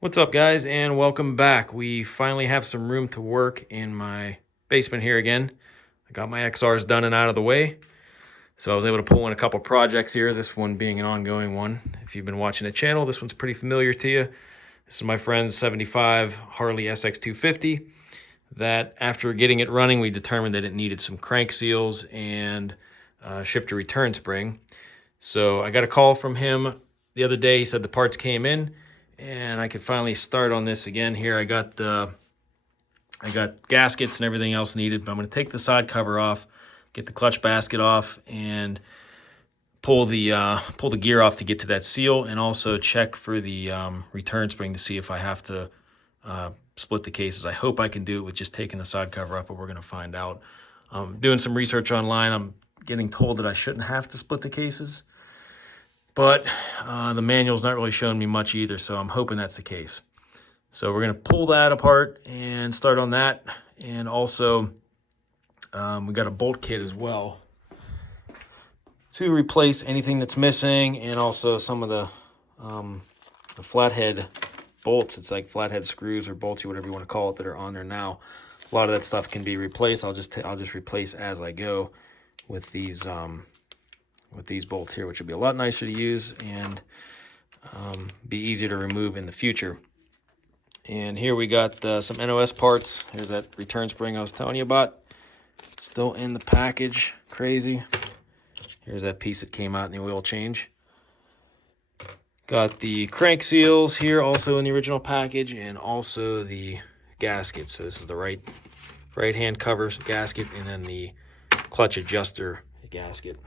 What's up, guys, and welcome back. We finally have some room to work in my basement here again. I got my XRs done and out of the way, so I was able to pull in a couple projects here, this one being an ongoing one. If you've been watching the channel, this one's pretty familiar to you. This is my friend's 75 Harley SX250 that after getting it running, we determined that it needed some crank seals and shifter return spring. So I got a call from him the other day. He said the parts came in and I could finally start on this again. Here I got gaskets and everything else needed, but I'm going to take the side cover off, get the clutch basket off, and pull the gear off to get to that seal, and also check for the return spring to see if I have to split the cases. I hope I can do it with just taking the side cover up, but we're going to find out. Doing some research online, I'm getting told that I shouldn't have to split the cases. But the manual's not really showing me much either, so I'm hoping that's the case. So we're going to pull that apart and start on that. And also, we got a bolt kit as well to replace anything that's missing, and also some of the flathead bolts. It's like flathead screws or bolts, or whatever you want to call it, that are on there now. A lot of that stuff can be replaced. I'll just replace as I go with these bolts here, which will be a lot nicer to use and be easier to remove in the future. And here we got some NOS parts. Here's that return spring I was telling you about. Still in the package. Crazy. Here's that piece that came out in the oil change. Got the crank seals here also in the original package, and also the gasket. So this is the right hand cover gasket, and then the clutch adjuster gasket.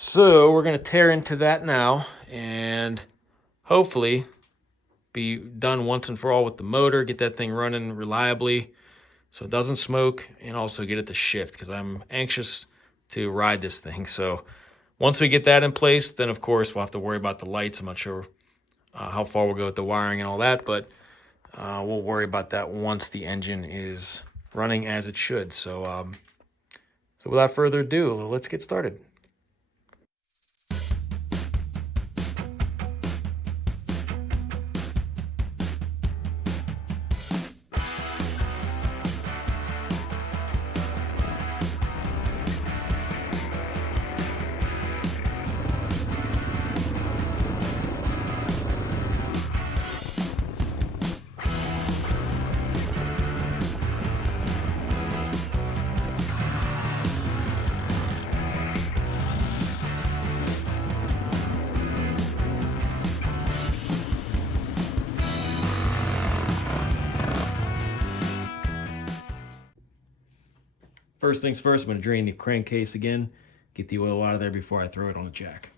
So we're going to tear into that now and hopefully be done once and for all with the motor, get that thing running reliably so it doesn't smoke, and also get it to shift because I'm anxious to ride this thing. So once we get that in place, then of course we'll have to worry about the lights. I'm not sure how far we'll go with the wiring and all that, but we'll worry about that once the engine is running as it should. So without further ado, let's get started. First things first, I'm going to drain the crankcase again, get the oil out of there before I throw it on the jack.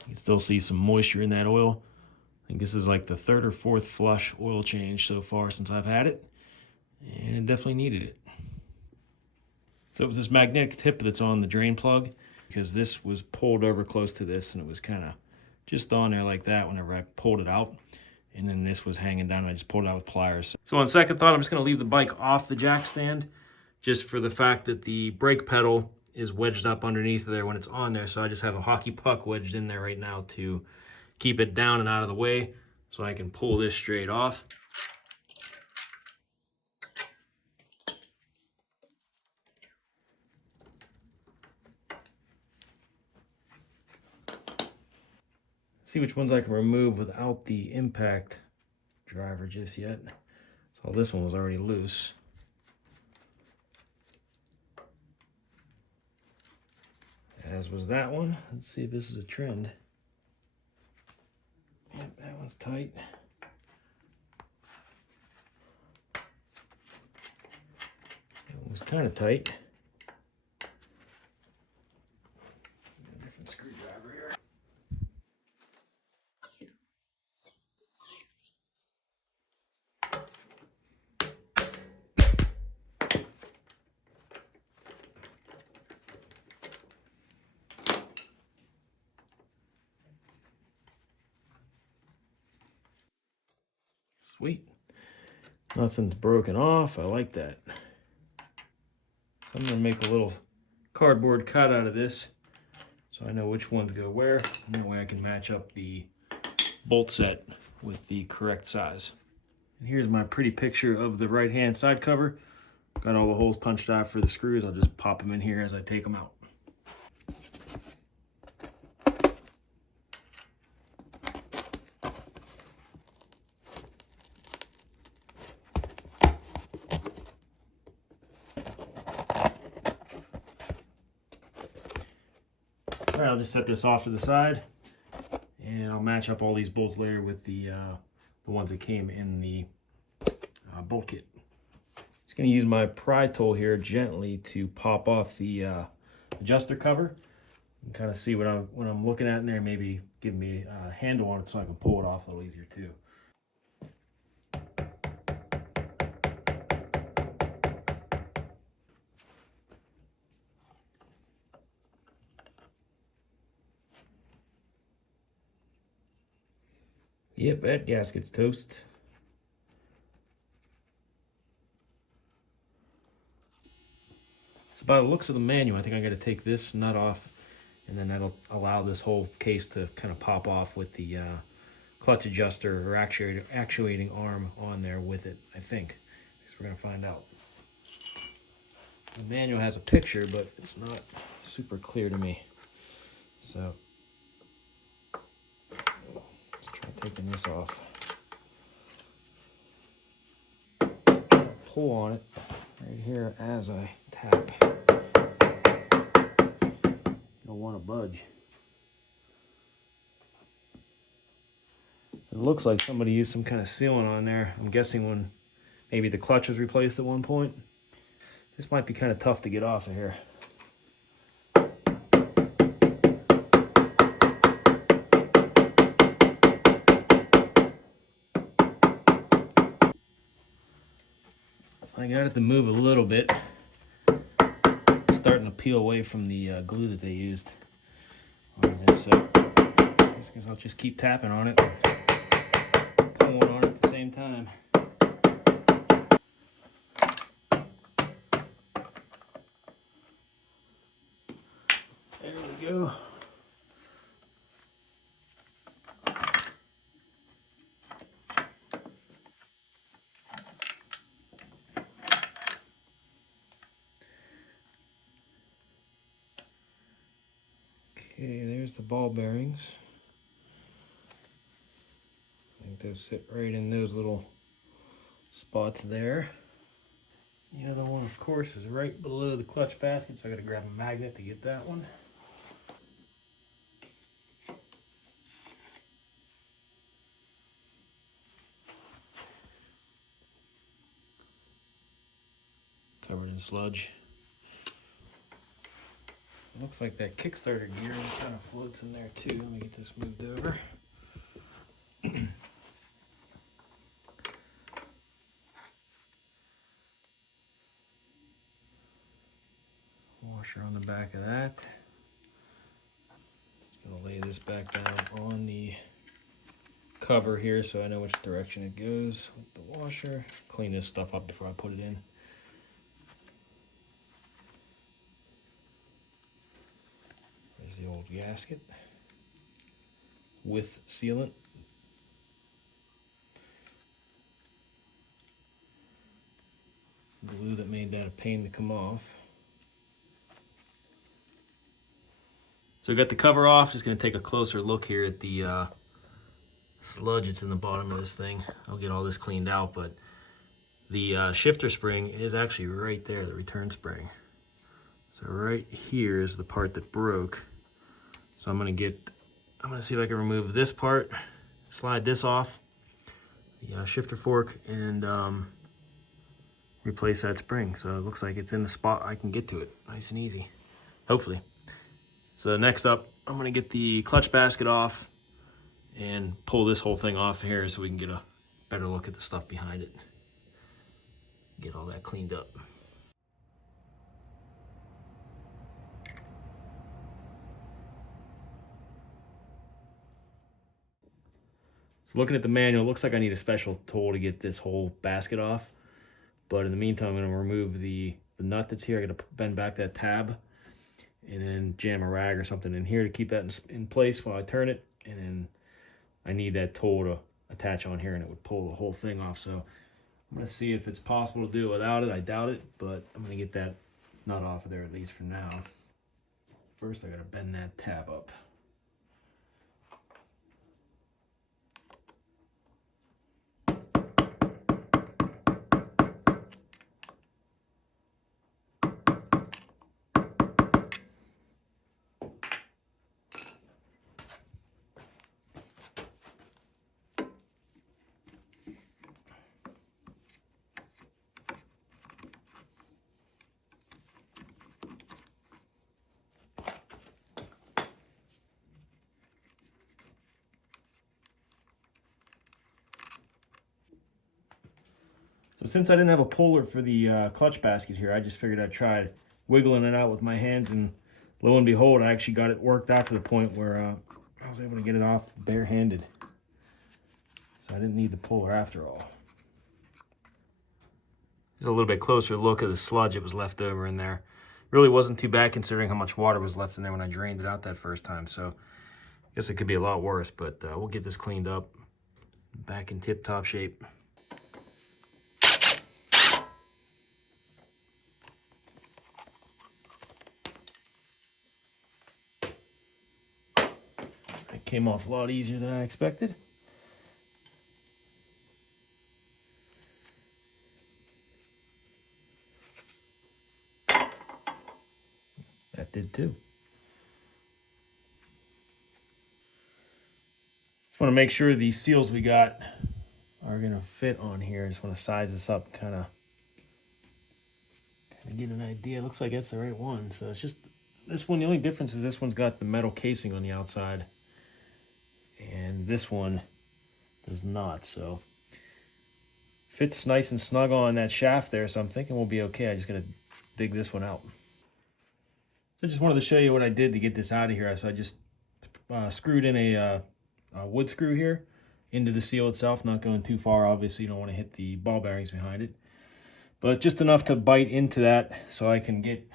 You can still see some moisture in that oil. I think this is like the third or fourth flush oil change so far since I've had it, and it definitely needed it. So it was this magnetic tip that's on the drain plug, because this was pulled over close to this, and it was kind of just on there like that whenever I pulled it out. And then this was hanging down, and I just pulled it out with pliers. So on second thought, I'm just going to leave the bike off the jack stand, just for the fact that the brake pedal is wedged up underneath there when it's on there. So I just have a hockey puck wedged in there right now to keep it down and out of the way so I can pull this straight off. See which ones I can remove without the impact driver just yet. So this one was already loose. As was that one. Let's see if this is a trend. Yep, that one's tight. That one was kind of tight. A different screwdriver here. Sweet. Nothing's broken off. I like that. So I'm going to make a little cardboard cut out of this so I know which ones go where. And that way I can match up the bolt set with the correct size. And here's my pretty picture of the right-hand side cover. Got all the holes punched out for the screws. I'll just pop them in here as I take them out. All right, I'll just set this off to the side, and I'll match up all these bolts later with the ones that came in the bolt kit. Just going to use my pry tool here gently to pop off the adjuster cover and kind of see what I'm looking at in there. Maybe give me a handle on it so I can pull it off a little easier too. Yep, that gasket's toast. So by the looks of the manual, I think I got to take this nut off, and then that'll allow this whole case to kind of pop off with the clutch adjuster or actuating arm on there with it, I think. So we're going to find out. The manual has a picture, but it's not super clear to me. So let's try taking this off. Pull on it right here as I tap. Don't want to budge. It looks like somebody used some kind of sealant on there. I'm guessing when maybe the clutch was replaced at one point. This might be kind of tough to get off of here. So I got it to move a little bit. It's starting to peel away from the glue that they used on this. So I guess I'll just keep tapping on it, pulling on it at the same time. There we go. Okay, there's the ball bearings. I think those sit right in those little spots there. The other one, of course, is right below the clutch basket, so I got to grab a magnet to get that one. Covered in sludge. It looks like that Kickstarter gear kind of floats in there too. Let me get this moved over. Washer on the back of that. Just gonna lay this back down on the cover here so I know which direction it goes with the washer. Clean this stuff up before I put it in. There's the old gasket with sealant. Glue that made that a pain to come off. So we got the cover off. Just going to take a closer look here at the sludge that's in the bottom of this thing. I'll get all this cleaned out, but the shifter spring is actually right there, the return spring. So right here is the part that broke. So I'm going to see if I can remove this part, slide this off, the shifter fork, and replace that spring. So it looks like it's in the spot I can get to it nice and easy, hopefully. So next up, I'm going to get the clutch basket off and pull this whole thing off here so we can get a better look at the stuff behind it. Get all that cleaned up. So looking at the manual, it looks like I need a special tool to get this whole basket off. But in the meantime, I'm going to remove the nut that's here. I'm going to bend back that tab and then jam a rag or something in here to keep that in place while I turn it. And then I need that tool to attach on here, and it would pull the whole thing off. So I'm going to see if it's possible to do it without it. I doubt it, but I'm going to get that nut off of there at least for now. First, I got to bend that tab up. So since I didn't have a puller for the clutch basket here, I just figured I'd try wiggling it out with my hands, and lo and behold, I actually got it worked out to the point where I was able to get it off barehanded. So I didn't need the puller after all. Just a little bit closer look at the sludge that was left over in there. Really wasn't too bad considering how much water was left in there when I drained it out that first time. So I guess it could be a lot worse, but we'll get this cleaned up, back in tip-top shape. It came off a lot easier than I expected. That did too. Just want to make sure these seals we got are going to fit on here. I just want to size this up, kind of get an idea. It looks like that's the right one. So it's just this one. The only difference is this one's got the metal casing on the outside, and this one does not. So fits nice and snug on that shaft there. So I'm thinking we'll be okay. I just got to dig this one out. So I just wanted to show you what I did to get this out of here. So I just screwed in a wood screw here into the seal itself, not going too far. Obviously, you don't want to hit the ball bearings behind it, but just enough to bite into that so I can get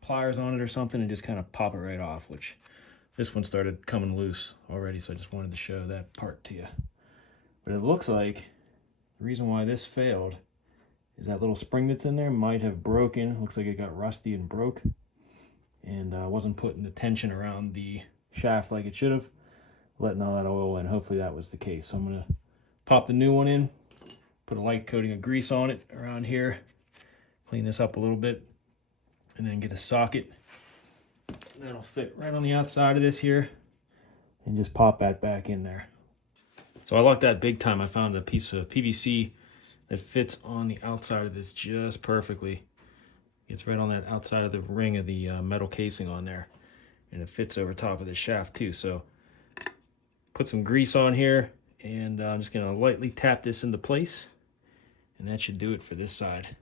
pliers on it or something and just kind of pop it right off, which this one started coming loose already, so I just wanted to show that part to you. But it looks like the reason why this failed is that little spring that's in there might have broken. Looks like it got rusty and broke, and wasn't putting the tension around the shaft like it should have, letting all that oil in. Hopefully that was the case. So I'm going to pop the new one in, put a light coating of grease on it around here, clean this up a little bit, and then get a socket that'll fit right on the outside of this here, and just pop that back in there. So I lucked that big time. I found a piece of PVC that fits on the outside of this just perfectly. It's right on that outside of the ring of the metal casing on there, and it fits over top of the shaft too. So put some grease on here, and I'm just going to lightly tap this into place, and that should do it for this side.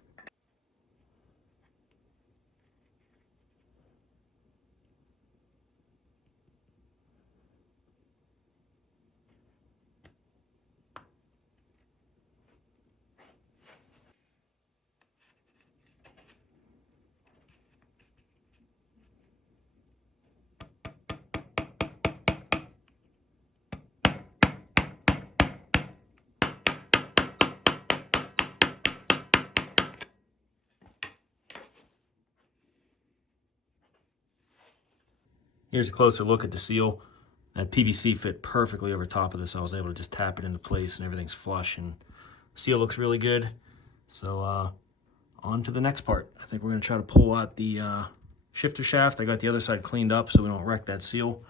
Here's a closer look at the seal. That PVC fit perfectly over top of this. I was able to just tap it into place, and everything's flush, and seal looks really good. So on to the next part. I think we're going to try to pull out the shifter shaft. I got the other side cleaned up so we don't wreck that seal.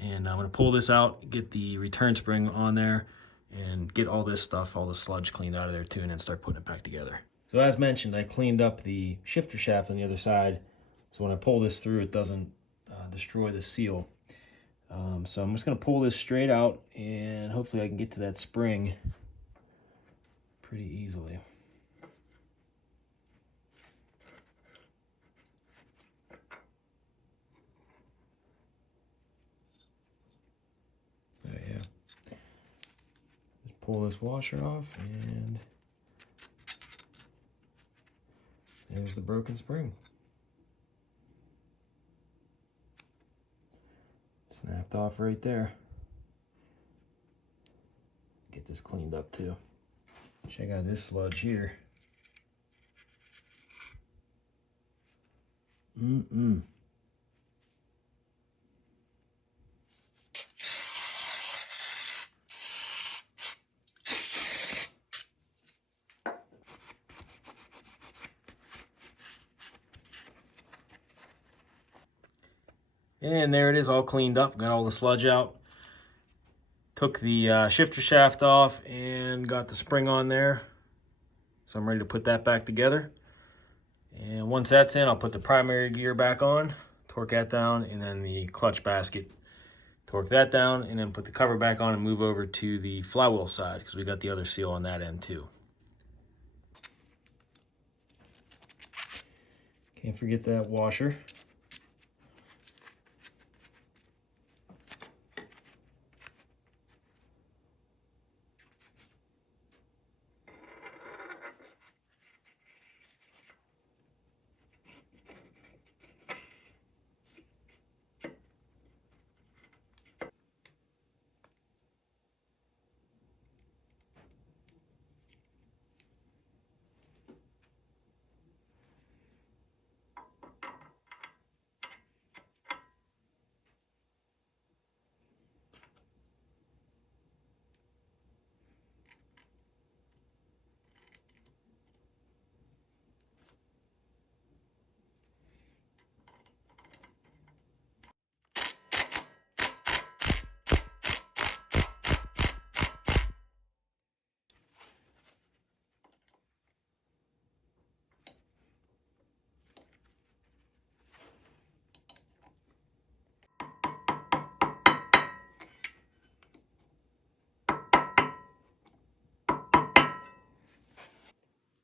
And I'm going to pull this out, get the return spring on there, and get all this stuff, all the sludge cleaned out of there too, and then start putting it back together. So as mentioned, I cleaned up the shifter shaft on the other side, so when I pull this through, it doesn't destroy the seal. So I'm just going to pull this straight out, and hopefully I can get to that spring pretty easily. Oh yeah. pull this washer off, and there's the broken spring. Snapped off right there. Get this cleaned up too. Check out this sludge here. And there it is, all cleaned up. Got all the sludge out. Took the shifter shaft off and got the spring on there. So I'm ready to put that back together. And once that's in, I'll put the primary gear back on, torque that down, and then the clutch basket, torque that down, and then put the cover back on and move over to the flywheel side because we got the other seal on that end too. Can't forget that washer.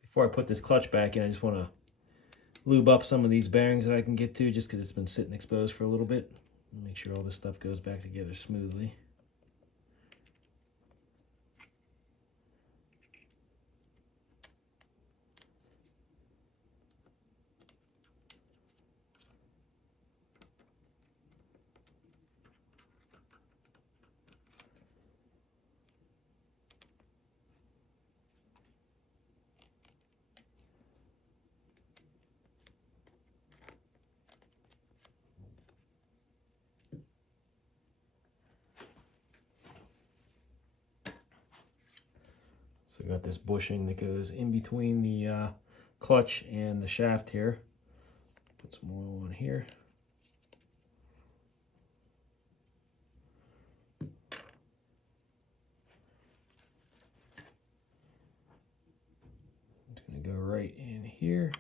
Before I put this clutch back in, I just want to lube up some of these bearings that I can get to just because it's been sitting exposed for a little bit. Make sure all this stuff goes back together smoothly. So I got this bushing that goes in between the clutch and the shaft here. Put some oil on here. It's going to go right in here.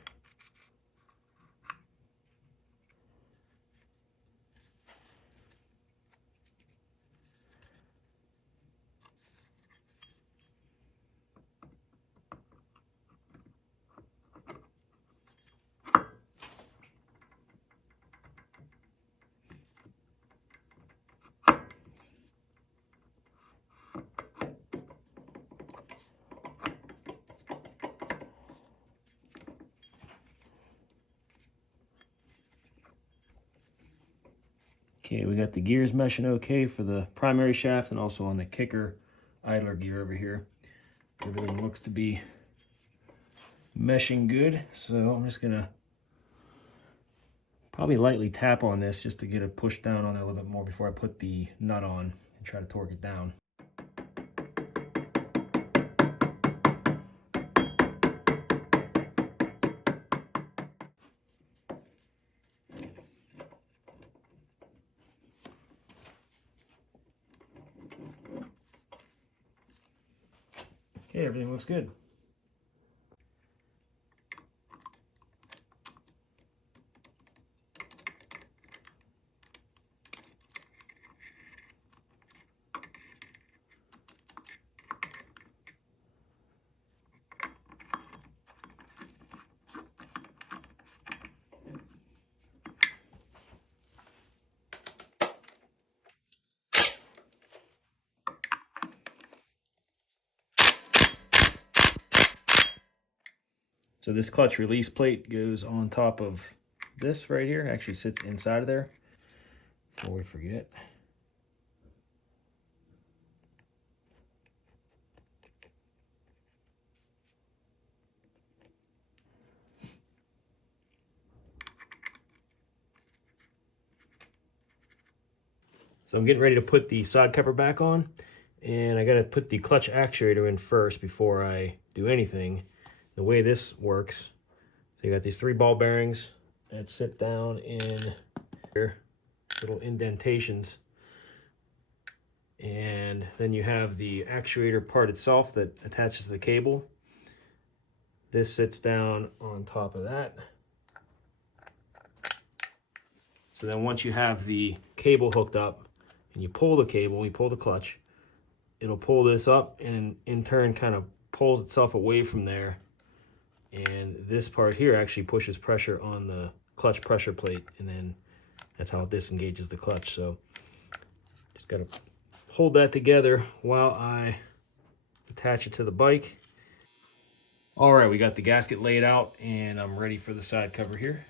Okay, we got the gears meshing okay for the primary shaft and also on the kicker idler gear over here. Everything looks to be meshing good, so I'm just gonna probably lightly tap on this just to get it pushed down on there a little bit more before I put the nut on and try to torque it down. Okay, everything looks good. So this clutch release plate goes on top of this right here. It actually sits inside of there. Before we forget. So I'm getting ready to put the side cover back on, and I got to put the clutch actuator in first before I do anything. The way this works, so you got these 3 ball bearings that sit down in here, little indentations, and then you have the actuator part itself that attaches to the cable. This sits down on top of that. So then once you have the cable hooked up and you pull the cable, you pull the clutch, it'll pull this up and in turn kind of pulls itself away from there. And this part here actually pushes pressure on the clutch pressure plate, and then that's how it disengages the clutch. So just got to hold that together while I attach it to the bike. All right, we got the gasket laid out and I'm ready for the side cover here.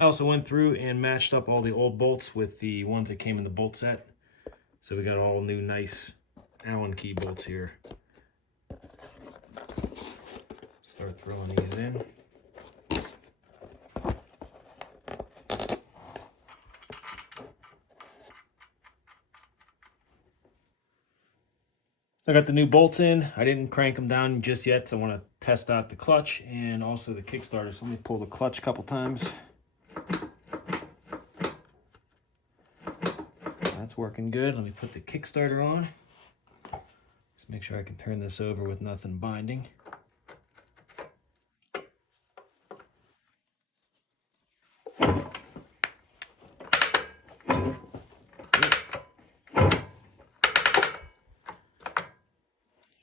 I also went through and matched up all the old bolts with the ones that came in the bolt set. So we got all new nice Allen key bolts here. Start throwing these in. So I got the new bolts in. I didn't crank them down just yet, so I want to test out the clutch and also the Kickstarter. So let me pull the clutch a couple times. That's working good. Let me put the Kickstarter on. Just make sure I can turn this over with nothing binding.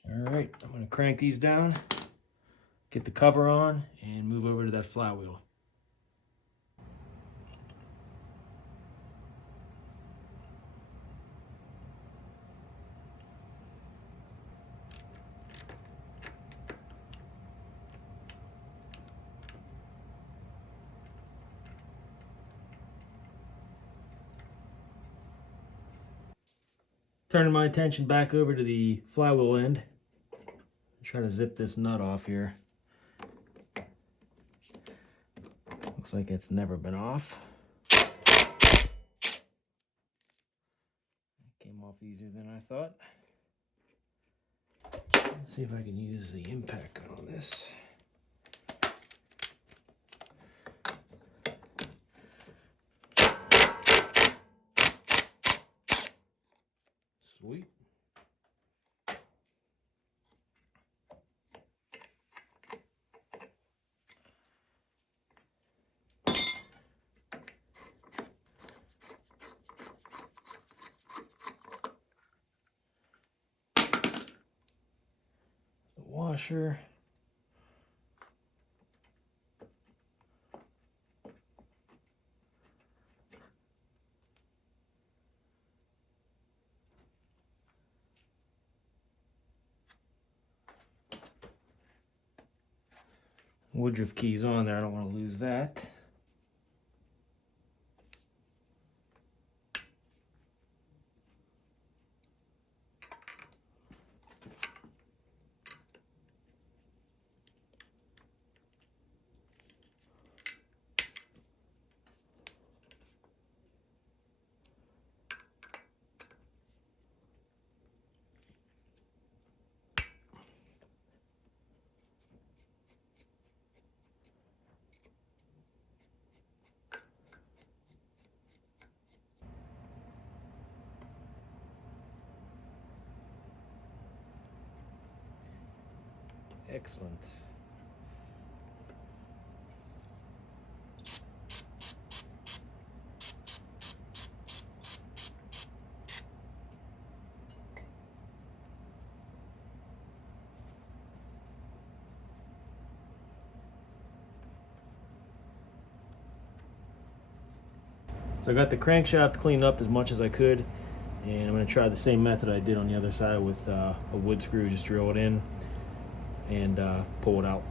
All right, I'm going to crank these down, get the cover on, and move over to that flywheel. Turning my attention back over to the flywheel end. Try to zip this nut off here. Looks like it's never been off. Came off easier than I thought. Let's see if I can use the impact gun on this. Sweet. The washer. Woodruff keys on there. I don't want to lose that. Excellent. So I got the crankshaft cleaned up as much as I could, and I'm going to try the same method I did on the other side with a wood screw. Just drill it in and pull it out.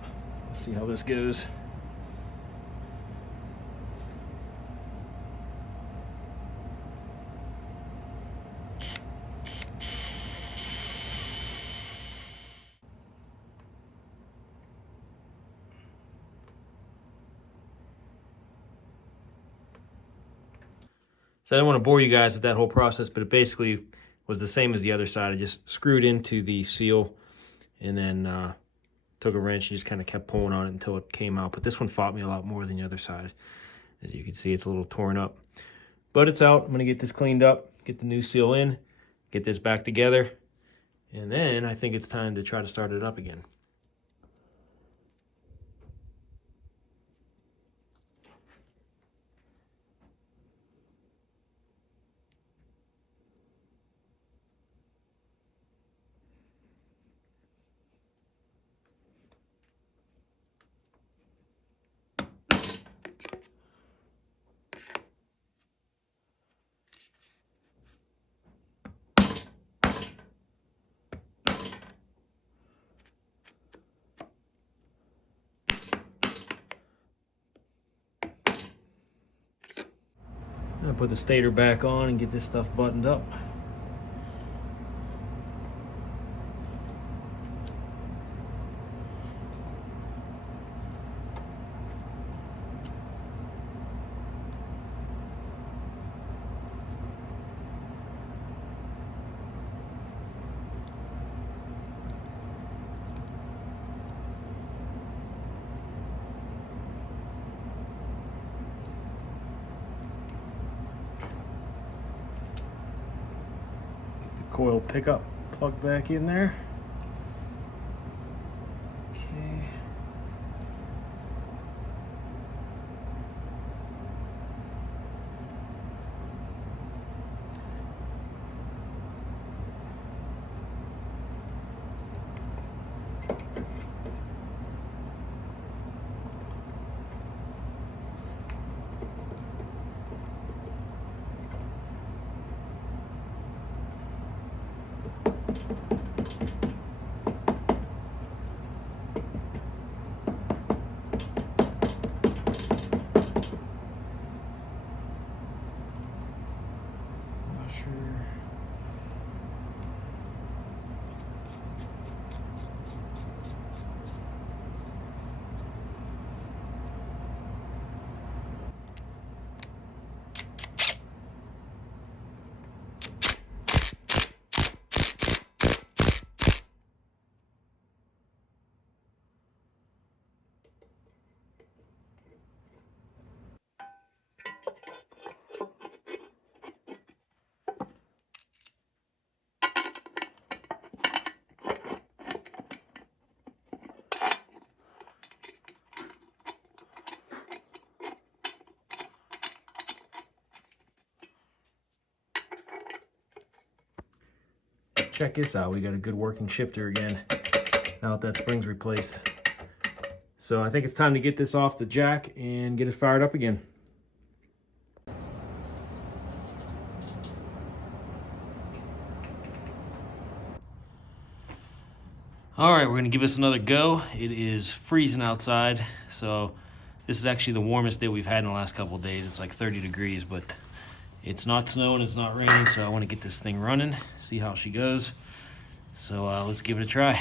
Let's see how this goes. So I don't want to bore you guys with that whole process, but it basically was the same as the other side. I just screwed into the seal and then took a wrench and just kind of kept pulling on it until it came out. But this one fought me a lot more than the other side. As you can see, it's a little torn up. But it's out. I'm going to get this cleaned up, get the new seal in, get this back together, and then I think it's time to try to start it up again. I'll put the stator back on and get this stuff buttoned up. Coil pickup plugged back in there. Okay. Check this out, we got a good working shifter again, now that that spring's replaced. So I think it's time to get this off the jack and get it fired up again. All right, we're gonna give this another go. It is freezing outside, so this is actually the warmest day we've had in the last couple of days. It's like 30 degrees, but it's not snowing, it's not raining, so I want to get this thing running, see how she goes. So let's give it a try.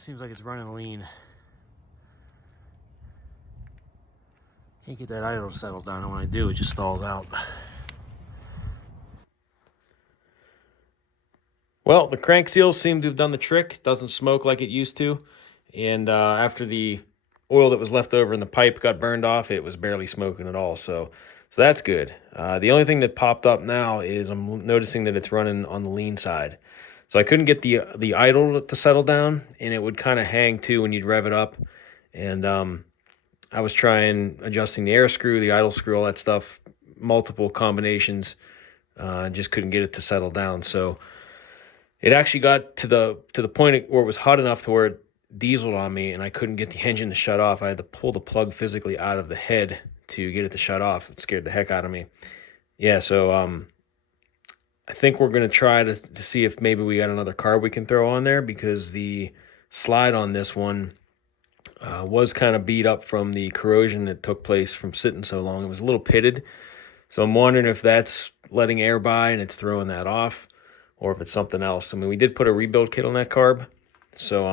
seems like it's running lean. Can't get that idle settled down, and when I do, it just stalls out. Well, the crank seals seem to have done the trick. Doesn't smoke like it used to. And after the oil that was left over in the pipe got burned off, it was barely smoking at all. So that's good. The only thing that popped up now is I'm noticing that it's running on the lean side. So I couldn't get the idle to settle down, and it would kind of hang too when you'd rev it up. And I was trying adjusting the air screw, the idle screw, all that stuff, multiple combinations. Just couldn't get it to settle down. So it actually got to the point where it was hot enough to where it dieseled on me, and I couldn't get the engine to shut off. I had to pull the plug physically out of the head to get it to shut off. It scared the heck out of me. Yeah, so I think we're going to try to see if maybe we got another carb we can throw on there, because the slide on this one was kind of beat up from the corrosion that took place from sitting so long. It was a little pitted. So I'm wondering if that's letting air by and it's throwing that off, or if it's something else. I mean, we did put a rebuild kit on that carb. So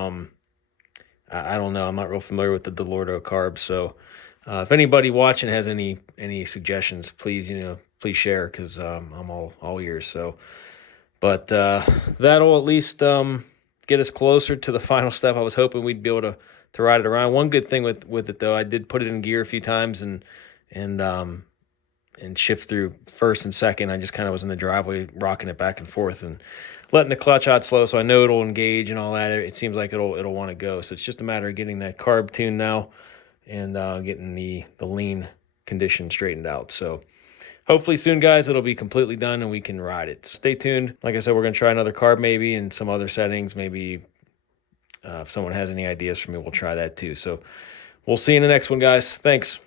I don't know. I'm not real familiar with the Delorto carb. So if anybody watching has any suggestions, please, please share, because I'm all ears. So, but that'll at least get us closer to the final step. I was hoping we'd be able to ride it around. One good thing with it though, I did put it in gear a few times and shift through first and second. I just kind of was in the driveway rocking it back and forth and letting the clutch out slow, so I know it'll engage and all that. It seems like it'll want to go. So it's just a matter of getting that carb tuned now and getting the lean condition straightened out. So hopefully soon, guys, it'll be completely done and we can ride it. Stay tuned. Like I said, we're going to try another carb maybe and some other settings. Maybe if someone has any ideas for me, we'll try that too. So we'll see you in the next one, guys. Thanks.